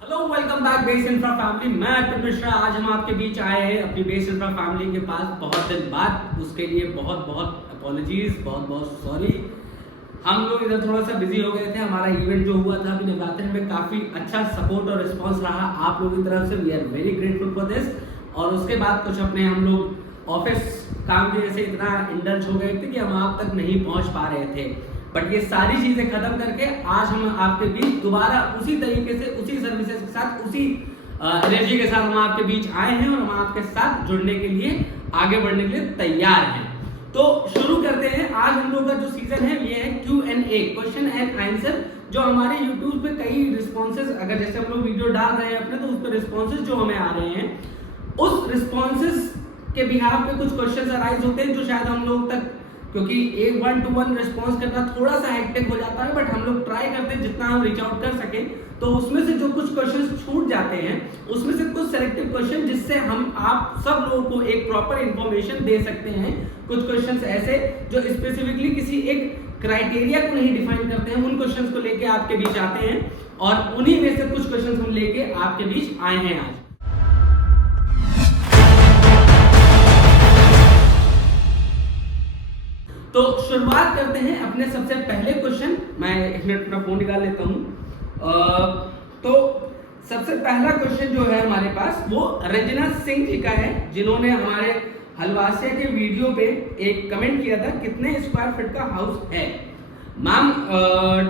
Hello welcome back base infra family. मैं अर्पित मिश्रा। आज हम आपके बीच आए हैं अपनी बेस इंफ्रा फैमिली के पास बहुत दिन बाद। उसके लिए बहुत बहुत अपॉलॉजीज, बहुत बहुत सॉरी। हम लोग इधर थोड़ा सा बिजी हो गए थे। हमारा इवेंट जो हुआ था अभी नवरात्रि में काफ़ी अच्छा सपोर्ट और रिस्पांस रहा आप लोगों की तरफ से। We are very grateful for this. और उसके बाद कुछ अपने हम लोग ऑफिस काम की वजह से इतना इंडल्ज हो गए थे कि हम आप तक नहीं पहुंच पा रहे थे। बट ये सारी चीजें खत्म करके आज हम आपके बीच दोबारा उसी तरीके से, उसी सर्विसेज के साथ, उसी एनर्जी के साथ हम आपके बीच आए हैं और हम आपके साथ जुड़ने के लिए, आगे बढ़ने के लिए तैयार हैं। तो शुरू करते हैं। आज हम लोग का जो सीजन है ये है Q&A, क्वेश्चन एंड आंसर। जो हमारे YouTube पे कई रिस्पॉन्सेज, अगर जैसे हम लोग वीडियो डाल रहे हैं अपने, तो उस पर रिस्पॉन्सेज जो हमें आ रहे हैं, उस रिस्पॉन्सेज के बिहाफ पे कुछ क्वेश्चन अराइज होते हैं जो शायद हम लोग तक, क्योंकि एक 1-to-1 रिस्पॉन्स करना थोड़ा सा हेक्टिक हो जाता है, बट हम लोग ट्राई करते हैं जितना हम रीच आउट कर सके। तो उसमें से जो कुछ क्वेश्चन छूट जाते हैं, उसमें से कुछ सेलेक्टिव क्वेश्चन जिससे हम आप सब लोगों को एक प्रॉपर इंफॉर्मेशन दे सकते हैं। कुछ क्वेश्चंस ऐसे जो स्पेसिफिकली किसी एक क्राइटेरिया को नहीं डिफाइन करते हैं, उन क्वेश्चंस को लेके आपके बीच आते हैं और उन्हीं में से कुछ क्वेश्चंस हम लेके आपके बीच आए हैं आज। तो शुरुआत करते हैं अपने सबसे पहले क्वेश्चन। मैं एक मिनट अपना फोन निकाल लेता हूं। तो सबसे पहला क्वेश्चन जो है हमारे पास वो रंजना सिंह जी का है, जिन्होंने हमारे हलवासिया के वीडियो पे एक कमेंट किया था, कितने स्क्वायर फीट का हाउस है। Ma'am,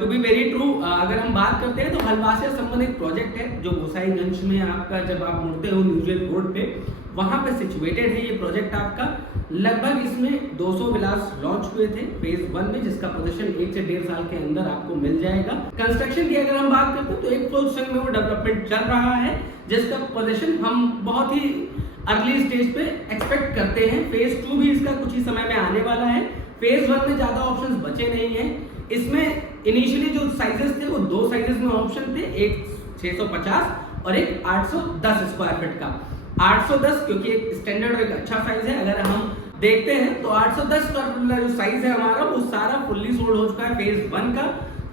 to be very true, अगर हम बात करते हैं तो हलवासिया संबंध एक प्रोजेक्ट है जो गोसाईगंज में आपका, जब आप मुड़ते हो न्यूजेल रोड पे, वहां पे सिचुएटेड है ये प्रोजेक्ट आपका। लगभग इसमें 200 विलास लॉन्च हुए थे फेज 1 में, जिसका पोजीशन 1 से 1.5 साल के अंदर आपको मिल जाएगा। कंस्ट्रक्शन की अगर हम बात करते हैं तो एक फ्लोर संग में वो डेवलपमेंट चल रहा है, जिसका पोजीशन हम बहुत ही अर्ली स्टेज पे एक्सपेक्ट करते हैं। फेज 2 भी इसका कुछ ही समय में आने वाला है। फेज 1 में ज्यादा ऑप्शंस बचे नहीं है। इसमें इनिशियली जो साइजेस थे वो 2 साइजेस में ऑप्शन थे, एक 650 और एक 810 स्क्वायर फीट का। 810 क्योंकि एक स्टैंडर्ड और एक अच्छा साइज है। अगर हम देखते हैं तो 810 का जो साइज है हमारा, वो सारा फुल्ली सोल्ड हो चुका है फेज 1 का।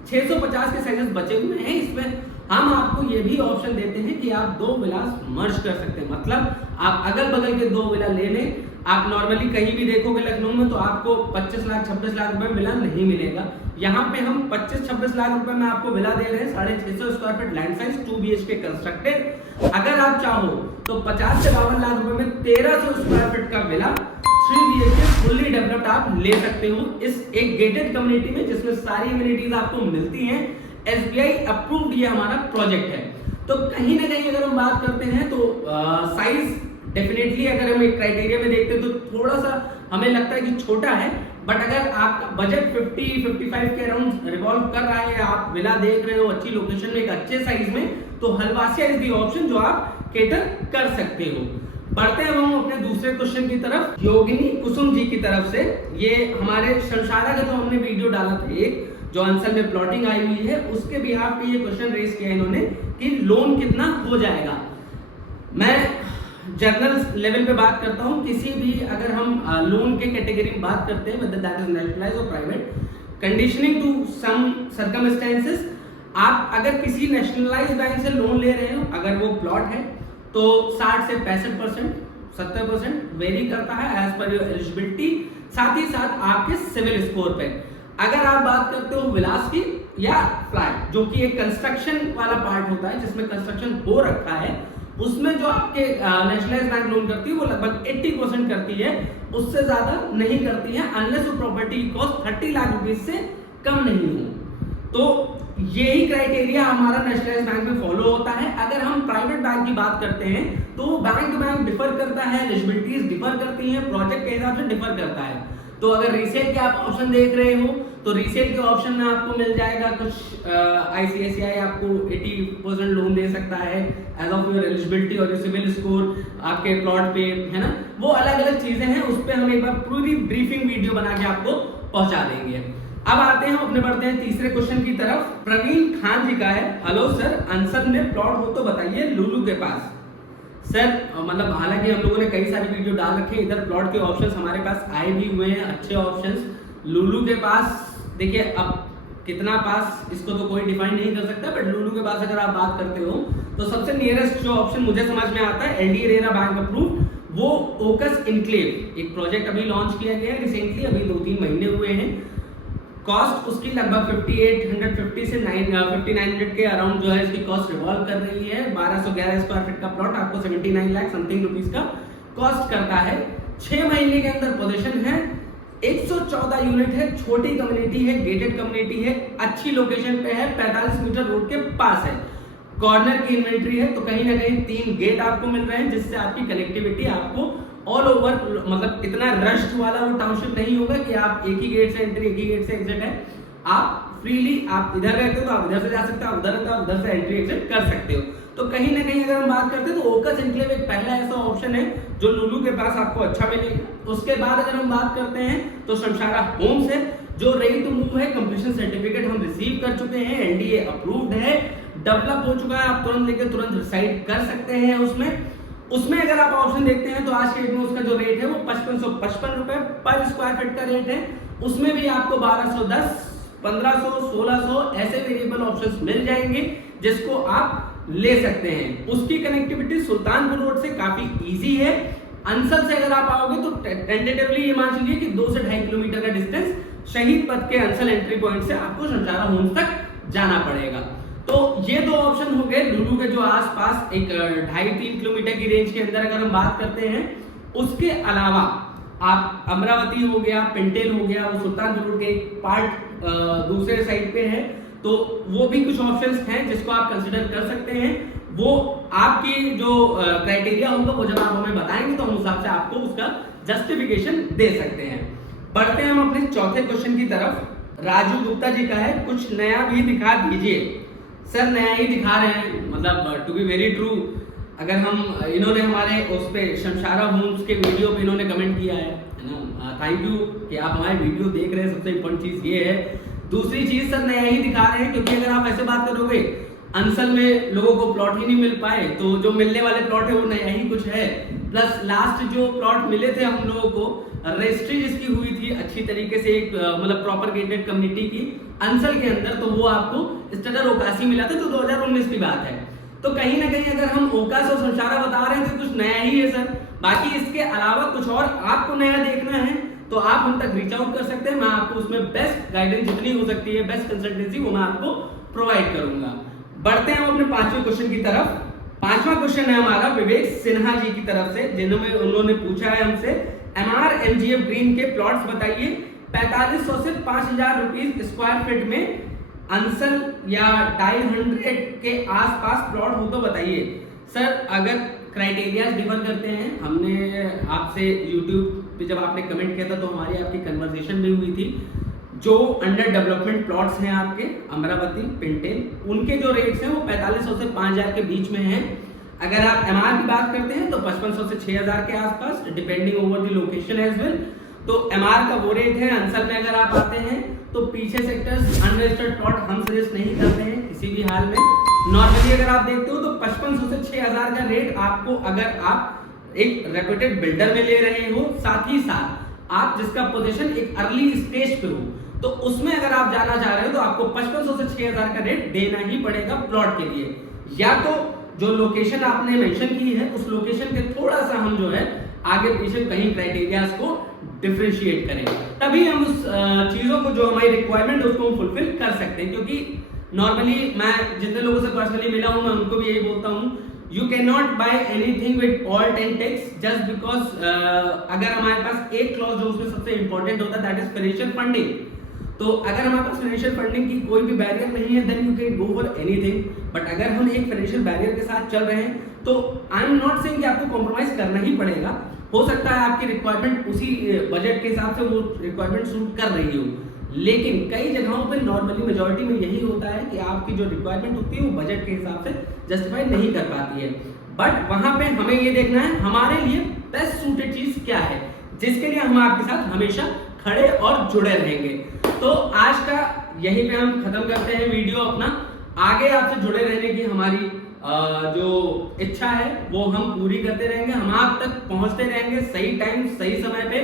650 के साइजेस बचे हुए हैं। इसमें हम आपको ये भी ऑप्शन देते हैं कि आप 2 विलास मर्ज कर सकते हैं। मतलब आप अगल बगल के 2 विला ले लें। आप नॉर्मली कहीं भी देखोगे लखनऊ में तो आपको 25 लाख 26 लाख रुपए में विला नहीं मिलेगा। यहाँ पे हम 25-26 लाख रुपए में आपको विला दे रहे हैं। 650 square feet land size, 2 BHK constructed. अगर आप चाहो तो 50 से 52 लाख रुपए में 1300 स्क्वायर फीट का विला 3 BHK फुल्ली डेवलप्ड आप ले सकते हो इस एक गेटेड कम्युनिटी में, जिसमें सारी एमिनिटीज आपको मिलती हैं। SBI अप्रूव्ड ये हमारा प्रोजेक्ट है। तो कहीं ना कहीं अगर हम बात करते हैं तो साइज डेफिनेटली अगर हम एक क्राइटेरिया में देखते हैं तो थोड़ा सा हमें लगता है कि छोटा है। बट अगर आपका बजट 50-55 के अराउंड रिवॉल्व कर रहा है, आप विला देख रहे हो अच्छी लोकेशन में एक अच्छे साइज में, तो हलवासिया इज दी ऑप्शन जो आप केटर कर सकते हो। बढ़ते हैं हम अपने दूसरे क्वेश्चन की तरफ। योगिनी कुसुम जी की तरफ से, ये हमारे शमशारा का जो हमने वीडियो डाला था एक, जो आंसर में प्लॉटिंग आई हुई है, उसके बिहाफ पे ये क्वेश्चन रेज किया इन्होंने कि लोन कितना हो जाएगा। मैं जनरल लेवल पे बात करता हूं। किसी भी अगर हम लोन के कैटेगरी में बात करते हैं, whether that is nationalized or private, conditioning to some circumstances, आप अगर किसी नेशनलाइज्ड बैंक से लोन ले रहे हो, अगर वो प्लॉट है तो 60 से 65%, 70% वेरी करता है एज पर योर एलिजिबिलिटी, साथ ही साथ आपके सिविल स्कोर पे। अगर आप बात करते हो विलास की या फ्लैट, जो कि एक कंस्ट्रक्शन वाला पार्ट होता है जिसमें कंस्ट्रक्शन हो रखा है, उसमें जो आपके नेशनलाइज्ड बैंक लोन करती है वो लगभग 80% करती है, उससे ज्यादा नहीं करती है, अनलेस वो प्रॉपर्टी कॉस्ट 30 लाख रुपए से कम नहीं हो। तो यही क्राइटेरिया हमारा नेशनलाइज्ड बैंक में फॉलो होता है। अगर हम प्राइवेट बैंक की बात करते हैं तो बैंक टू बैंक डिफर करता है, एलिजिबिलिटीज डिफर करती हैं, प्रोजेक्ट के हिसाब से डिफर करता है। तो अगर रीसेल के आप ऑप्शन देख रहे हो तो रीसेल के ऑप्शन में आपको मिल जाएगा कुछ ICICI आपको 80% लोन दे सकता है एज ऑफ योर एलिजिबिलिटी और योर सिविल स्कोर आपके प्लॉट पे, है ना। वो अलग अलग चीजें हैं, उस पर हम एक बार पूरी ब्रीफिंग वीडियो बना के आपको पहुंचा देंगे। अब आते हैं, अपने बढ़ते हैं तीसरे क्वेश्चन की तरफ। प्रवीण खान जी का है, हेलो सर, अंसर में प्लॉट हो तो बताइए लुलु के पास। सर मतलब हालांकि हम लोगों ने कई सारी वीडियो डाल रखे हैं, इधर प्लॉट के ऑप्शंस हमारे पास आए भी हुए हैं, अच्छे ऑप्शंस। लुलु के पास देखिए, अब कितना पास इसको तो कोई डिफाइन नहीं कर सकता, बट लुलु के पास अगर आप बात करते हो तो सबसे नियरेस्ट जो ऑप्शन मुझे समझ में आता है एलडी रेरा बैंक अप्रूव्ड, वो ओकस इनक्लेव एक प्रोजेक्ट अभी लॉन्च किया गया है रिसेंटली, अभी 2-3 महीने हुए हैं। कॉस्ट उसकी लगभग 5850 से 5900 के अराउंड जो है इसकी कॉस्ट रिवॉल्व कर रही है। 1211 स्क्वायर फीट का प्लॉट आपको 79 लाख समथिंग रुपीस का कॉस्ट करता है। 6 महीने के अंदर पोजीशन है, 114 यूनिट है, छोटी कम्युनिटी है, गेटेड कम्युनिटी है, अच्छी लोकेशन पे है, 45 मीटर रोड के पास है, कॉर्नर की इन्वेंट्री है, तो कहीं ना कहीं 3 गेट आपको मिल रहे हैं जिससे आपकी कनेक्टिविटी आपको ऑल ओवर, मतलब इतना रश्ड वाला वो टाउनशिप नहीं होगा कि आप एक ही गेट से एंट्री एक ही गेट से एग्जिट है। आप फ्रीली, आप इधर रहते हो तो आप इधर से जा सकते हो, आप उधर रहते हो आप उधर से एंट्री एग्जिट कर सकते हो। तो कहीं ना कहीं अगर हम बात करते हैं तो ओकस एन्क्लेव एक पहला ऐसा ऑप्शन है जो लुलु के पास आपको अच्छा मिलेगा। उसके बाद अगर हम बात करते हैं तो शमशारा होम्स है जो रेडी टू मूव है, कंप्लीशन सर्टिफिकेट हम रिसीव कर चुके हैं, एलडीए अप्रूव्ड है, डेवलप हो चुका है, आप तुरंत लेकर तुरंत रिसाइड कर सकते हैं उसमें अगर आप ऑप्शन देखते हैं तो आज के डेट में उसका जो रेट है वो 5555 रुपए पर स्क्वायर फीट का रेट है। उसमें भी आपको 1210, 1500, 1600 ऐसे वेरिएबल ऑप्शंस मिल जाएंगे जिसको आप ले सकते हैं। उसकी कनेक्टिविटी सुल्तानपुर रोड से काफी इजी है। अंसल से अगर आप आओगे तो टेंटेटिवली ये मान लीजिए कि 2 से 2.5 किलोमीटर का डिस्टेंस शहीद पथ के अंसल एंट्री पॉइंट से आपको शमशारा होम्स तक जाना पड़ेगा। तो ये 2 ऑप्शन हो गए लुलु के जो आसपास एक 2.5-3 किलोमीटर की रेंज के अंदर अगर हम बात करते हैं। उसके अलावा आप अमरावती हो गया, पिंटेल हो गया, वो सुल्तानपुर रोड के एक पार्ट दूसरे साइड पे है, तो वो भी कुछ ऑप्शंस हैं जिसको आप कंसिडर कर सकते हैं। वो आपकी जो क्राइटेरिया होगा वो जब आप हमें बताएंगे तो हम उस हिसाब से आपको उसका जस्टिफिकेशन दे सकते हैं। बढ़ते हैं हम अपने चौथे क्वेश्चन की तरफ। राजू गुप्ता जी का है, कुछ नया भी दिखा दीजिए। सर नया ही दिखा रहे हैं, मतलब टू बी वेरी ट्रू, अगर हम इन्होंने हमारे उस पे शमशारा होम्स के वीडियो पे इन्होंने कमेंट किया है ना, थैंक यू कि आप हमारे वीडियो देख रहे हैं। सबसे इम्पोर्टेंट चीज ये है। दूसरी चीज सर नया ही दिखा रहे हैं, क्योंकि अगर आप ऐसे बात करोगे अंसल में लोगों को प्लॉट ही नहीं मिल पाए, तो जो मिलने वाले प्लॉट है वो नया ही कुछ है। प्लस लास्ट जो प्लॉट मिले थे हम लोगों को, रजिस्ट्री जिसकी हुई थी अच्छी तरीके से, एक मतलब प्रॉपर गेटेड कम्युनिटी की अंसल के अंदर, तो वो आपको स्टेटर ओकासी मिला था, जो 2019 की बात है। तो कहीं ना कहीं अगर हम ओकास और शमशारा बता रहे हैं तो कुछ नया ही है सर। बाकी इसके अलावा कुछ और आपको नया देखना है तो आप हम तक रीच आउट कर सकते हैं। मैं आपको उसमें बेस्ट गाइडेंस जितनी हो सकती है, बेस्ट कंसल्टेंसी वो मैं आपको प्रोवाइड करूंगा। बढ़ते हैं हम अपने 5वें क्वेश्चन की तरफ। 5वां क्वेश्चन है हमारा विवेक सिन्हा जी की तरफ से, जिन्होंने उन्होंने पूछा है हमसे एमआर एमजीएफ ग्रीन के प्लॉट्स बताइए। 4500 से 5000 रुपीज स्क्वायर फीट में अंसल या 250 के आसपास प्लॉट हो तो बताइए। सर अगर क्राइटेरिया डिफर करते हैं, हमने आपसे यूट्यूब पे जब आपने कमेंट किया था तो हमारी आपकी कन्वर्सेशन भी हुई थी। जो अंडर डेवलपमेंट प्लॉट्स हैं आपके अमरावती, पिंटेल, उनके जो रेट्स हैं वो 4500 से 5000 के बीच में हैं। अगर आप एमआर की बात करते हैं तो 5500 से 6000 के आसपास, depending over the location as well. तो एमआर का वो रेट है। अंसल में अगर आप आते हैं तो पीछे सेक्टर्स अनरजिस्टर्ड प्लॉट हम सजेस्ट नहीं करते हैं किसी भी हाल में। नॉर्मली अगर आप देखते हो तो 5500 से 6000 का रेट आपको, अगर आप एक रेप्यूटेड बिल्डर में ले रहे हो, साथ ही साथ आप जिसका पोजीशन एक अर्ली स्टेज पे हो, तो उसमें अगर आप जाना चाह रहे हो तो आपको 5500 से 6000 का रेट देना ही पड़ेगा प्लॉट के लिए। या तो जो लोकेशन आपने मेंशन की है उस लोकेशन के थोड़ा सा हम जो है आगे पीछे कहीं क्राइटेरियाज को डिफरेंशिएट करें, तभी हम उस चीजों को जो हमारी रिक्वायरमेंट है उसको हम फुलफिल कर सकते हैं। क्योंकि नॉर्मली मैं जितने लोगों से पर्सनली मिला हूं मैं उनको भी यही बोलता हूं, you can not buy anything with all 10 tax just because अगर हमारे पास एक क्लॉज जो उसमें सबसे इंपॉर्टेंट होता है दैट इज फाइनेंशियल फंडिंग। तो अगर हमारे पास फाइनेंशियल फंडिंग की कोई भी बैरियर नहीं है then you can go for anything. But अगर हम एक फाइनेंशियल बैरियर के साथ चल रहे हैं तो आई एम नॉट सेइंग कि आपको कॉम्प्रोमाइज करना ही पड़ेगा। हो सकता है आपकी रिक्वायरमेंट उसी बजट के हिसाब से वो रिक्वायरमेंट सूट कर रही हो, लेकिन कई जगहों पे नॉर्मली मेजॉरिटी में यही होता है कि आपकी जो रिक्वायरमेंट होती है वो बजट के हिसाब से जस्टिफाई नहीं कर पाती है। बट वहां पे हमें ये देखना है हमारे लिए बेस्ट सूटेड चीज क्या है, जिसके लिए हम आपके साथ हमेशा खड़े और जुड़े रहेंगे। तो आज का यहीं पे हम खत्म करते हैं वीडियो अपना। आगे आपसे जुड़े रहने की हमारी जो इच्छा है वो हम पूरी करते रहेंगे, हम आप तक पहुंचते रहेंगे सही टाइम सही समय पे।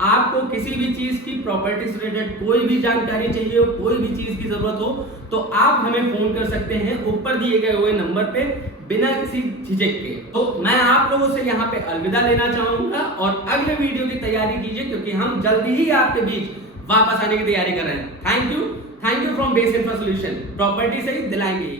आपको किसी भी चीज की प्रॉपर्टी से रिलेटेड कोई भी जानकारी चाहिए हो, कोई भी चीज की जरूरत हो, तो आप हमें फोन कर सकते हैं ऊपर दिए गए हुए नंबर पे बिना किसी झिझक के। तो मैं आप लोगों से यहाँ पे अलविदा लेना चाहूंगा और अगले वीडियो की तैयारी कीजिए, क्योंकि हम जल्दी ही आपके बीच वापस आने की तैयारी कर रहे हैं। Thank you from base infra solution. Property से ही दिलाएंगे।